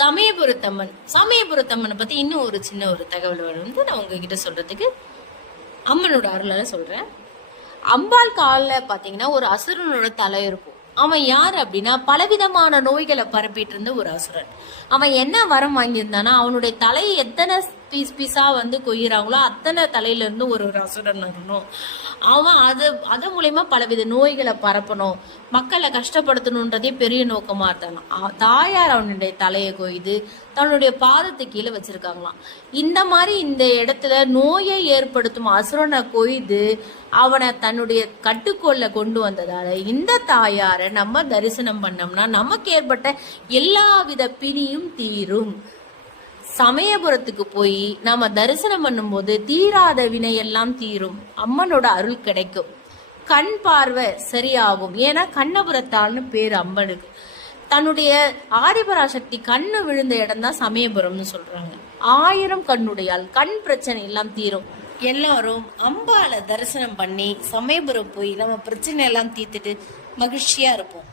சமயபுரத்தம்மனை பத்தி இன்னும் ஒரு சின்ன ஒரு தகவல் வந்து நான் உங்ககிட்ட சொல்றதுக்கு அம்மனோட அருளால சொல்றேன். அம்பாள் காலில் பாத்தீங்கன்னா ஒரு அசுரனோட தலை இருக்கும். அவன் யார் அப்படின்னா பலவிதமான நோய்களை பரப்பிட்டு இருந்த ஒரு அசுரன். அவன் என்ன வரம் வாங்கியிருந்தானா, அவனுடைய தலையை எத்தனை பீஸா வந்து கொய்யிறாங்களோ அத்தனை தலையில இருந்து ஒரு அசுரன் இருக்கணும். அவன் அது மூலயமா பலவித நோய்களை பரப்பணும், மக்களை கஷ்டப்படுத்தணுன்றதே பெரிய நோக்கமா இருந்தான். தாயார் அவனுடைய தலையை கொய்து தன்னுடைய பாதத்துக்கு கீழே வச்சிருக்காங்களாம். இந்த மாதிரி இந்த இடத்துல நோயை ஏற்படுத்தும் அசுரனை கொய்து அவனை தன்னுடைய கட்டுக்கோல்ல கொண்டு வந்ததால இந்த தாயாரை நம்ம தரிசனம் பண்ணோம்னா நமக்கு ஏற்பட்ட எல்லாவித பிணியும் தீரும். சமயபுரத்துக்கு போய் நாம தரிசனம் பண்ணும்போது தீராத வினையெல்லாம் தீரும், அம்மனோட அருள் கிடைக்கும், கண் பார்வை சரியாகும். ஏன்னா கண்ணபுரத்தாள்னு பேரு அம்மனுக்கு. தன்னுடைய ஆதிபராசக்தி கண்ணு விழுந்த இடம் தான் சமயபுரம்னு சொல்றாங்க. 1000 கண்ணுடையால் கண் பிரச்சனை எல்லாம் தீரும். எல்லாரும் அம்பாளை தரிசனம் பண்ணி சமயபுரம் போய் நம்ம பிரச்சனை எல்லாம் தீர்த்துட்டு மகிழ்ச்சியா இருப்போம்.